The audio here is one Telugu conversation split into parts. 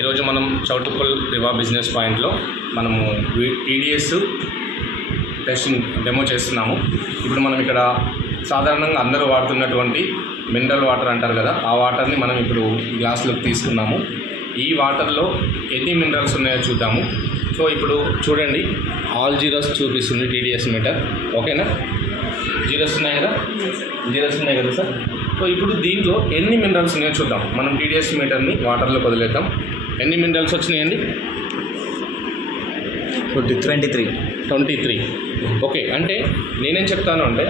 ఈరోజు మనం చౌటుప్పల్ రివా బిజినెస్ పాయింట్లో మనము టీడీఎస్ టెస్టింగ్ డెమో చేస్తున్నాము. ఇప్పుడు మనం ఇక్కడ సాధారణంగా అందరూ వాడుతున్నటువంటి మినరల్ వాటర్ అంటారు కదా ఆ వాటర్ని మనం ఇప్పుడు గ్లాసులోకి తీసుకున్నాము. ఈ వాటర్లో ఎన్ని మినరల్స్ ఉన్నాయో చూద్దాము. సో ఇప్పుడు చూడండి ఆల్ జీరోస్ చూపిస్తుంది టీడీఎస్ మీటర్. ఓకేనా? జీరోస్ ఉన్నాయి కదా? జీరోస్ ఉన్నాయి కదా సార్ సో ఇప్పుడు దీంట్లో ఎన్ని మినరల్స్ ఉన్నాయో చూద్దాం. మనం టీడీఎస్ మీటర్ని వాటర్లో వదిలేద్దాం. ఎన్ని మినరల్స్ వచ్చినాయండి? Twenty three. Twenty three. Okay అంటే నేనేం చెప్తాను అంటే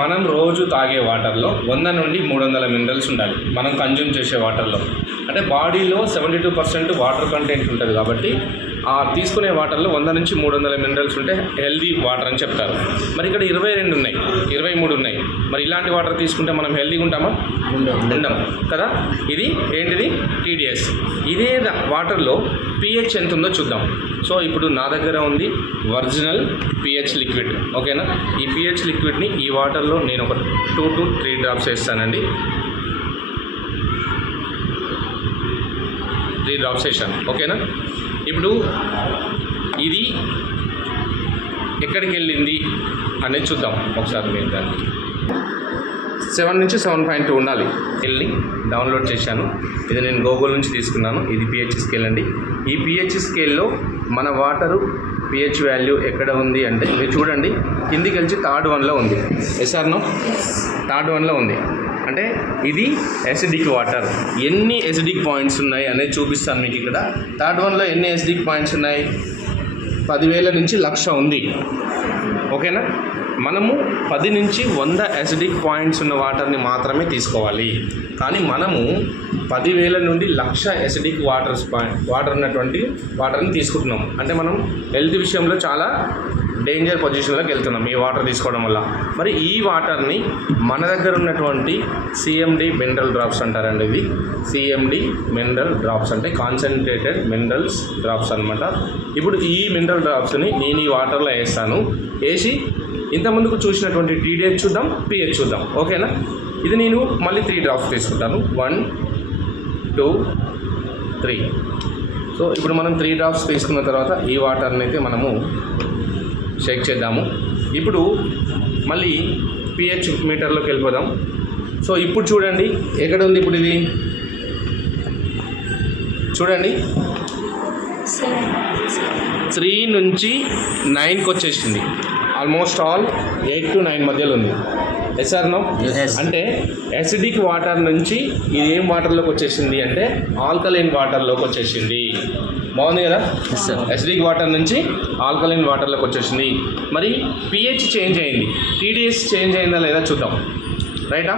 మనం రోజు తాగే వాటర్లో వంద నుండి మూడు వందల మినరల్స్ ఉండాలి. మనం కన్జ్యూమ్ చేసే వాటర్లో అంటే బాడీలో seventy two percent water content ఉంటుంది కాబట్టి ఆ తీసుకునే వాటర్లో వంద నుంచి మూడు వందల మినరల్స్ ఉంటే హెల్దీ వాటర్ అని చెప్తారు. మరి ఇక్కడ ఇరవై రెండు ఉన్నాయి. ఇరవై మూడు ఉన్నాయి. మరి ఇలాంటి వాటర్ తీసుకుంటే మనం హెల్దీగా ఉంటామా? ఉండం కదా? ఇది ఏంటిది? టీడీఎస్ ఇదే వాటర్లో పిహెచ్ ఎంత ఉందో చూద్దాం. సో ఇప్పుడు నా దగ్గర ఉంది ఒరిజినల్ పిహెచ్ లిక్విడ్. ఓకేనా? ఈ పిహెచ్ లిక్విడ్ని ఈ వాటర్లో నేను ఒక టూ టు త్రీ డ్రాప్స్ వేస్తానండి. త్రీ డ్రాప్స్ వేసాను ఓకేనా ఇప్పుడు ఇది ఎక్కడికి వెళ్ళింది అనేది చూద్దాం ఒకసారి మీరు దాన్ని. సెవెన్ నుంచి సెవెన్ పాయింట్ టూ ఉండాలి. వెళ్ళి డౌన్లోడ్ చేశాను. ఇది నేను గూగుల్ నుంచి తీసుకున్నాను. ఇది పిహెచ్ స్కేల్ అండి. ఈ పిహెచ్ స్కేల్లో మన వాటరు పిహెచ్ వాల్యూ ఎక్కడ ఉంది అంటే మీరు చూడండి. కిందికి వెళ్ళి థర్డ్ వన్లో ఉంది. ఎస్ఆర్నో థర్డ్ వన్లో ఉంది. అంటే ఇది ఎసిడిక్ వాటర్ ఎన్ని ఎసిడిక్ పాయింట్స్ ఉన్నాయి అనేది చూపిస్తాను మీకు ఇక్కడ. థర్డ్ వన్లో ఎన్ని ఎసిడిక్ పాయింట్స్ ఉన్నాయి? పదివేల నుంచి లక్ష ఉంది. ఓకేనా? మనము పది నుంచి వంద అసిడిక్ పాయింట్స్ ఉన్న వాటర్ని మాత్రమే తీసుకోవాలి. కానీ మనము పదివేల నుండి lakh acidic waters point water ఉన్నటువంటి వాటర్ని తీసుకుంటున్నాం అంటే మనం హెల్త్ విషయంలో చాలా డేంజర్ పొజిషన్లోకి వెళ్తున్నాం ఈ వాటర్ తీసుకోవడం వల్ల. మరి ఈ వాటర్ని మన దగ్గర ఉన్నటువంటి సిఎండి మినరల్ డ్రాప్స్ అంటారండి ఇది. సిఎండి మినరల్ డ్రాప్స్ అంటే కాన్సన్ట్రేటెడ్ మినరల్స్ డ్రాప్స్ అనమాట ఇప్పుడు ఈ మినరల్ డ్రాప్స్ని నేను ఈ వాటర్లో వేస్తాను. వేసి ఇంతకుముందుకు చూసినటువంటి టీడీహెచ్ చూద్దాం పిహెచ్ చూద్దాం. ఓకేనా? ఇది నేను మళ్ళీ త్రీ డ్రాప్స్ తీసుకుంటాను. వన్ టూ త్రీ సో ఇప్పుడు మనం త్రీ డ్రాప్స్ తీసుకున్న తర్వాత ఈ వాటర్ని అయితే మనము షేక్ చేద్దాము. ఇప్పుడు మళ్ళీ పిహెచ్ మీటర్లోకి వెళ్ళిపోదాం. సో ఇప్పుడు చూడండి ఎక్కడ ఉంది ఇప్పుడు ఇది? చూడండి. త్రీ నుంచి నైన్కి వచ్చేసింది almost all eight to nine మధ్యలో ఉంది ఎస్ఆర్ నో. అంటే యాసిడిక్ వాటర్ నుంచి ఇది ఏం వాటర్లోకి వచ్చేసింది అంటే ఆల్కలైన్ వాటర్లోకి వచ్చేసింది. బాగుంది కదా. యాసిడిక్ వాటర్ నుంచి ఆల్కలైన్ వాటర్లోకి వచ్చేసింది. మరి పిహెచ్ చేంజ్ అయింది. టీడీఎస్ చేంజ్ అయిందా లేదా చూద్దాం. రైటా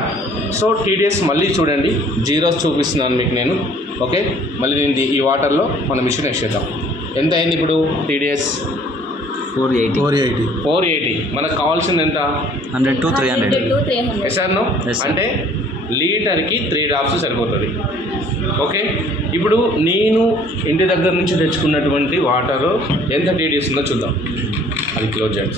సో టీడీఎస్ మళ్ళీ చూడండి. జీరోస్ చూపిస్తున్నాను మీకు నేను. ఓకే మళ్ళీ నేను ఈ వాటర్లో మన మిషన్ వేసేద్దాం. ఎంత అయింది ఇప్పుడు TDS four eighty. Four eighty. Four eighty. మనకు కావాల్సింది ఎంత? Hundred to three hundred. Yes or no Yes, sir. అంటే లీటర్కి త్రీ డ్రాప్స్ సరిపోతుంది. ఓకే? ఇప్పుడు నేను ఇంటి దగ్గర నుంచి తెచ్చుకున్నటువంటి వాటర్ ఎంత టీడీఎస్ ఉందో చూద్దాం. అది క్లోజ్ చేయండి.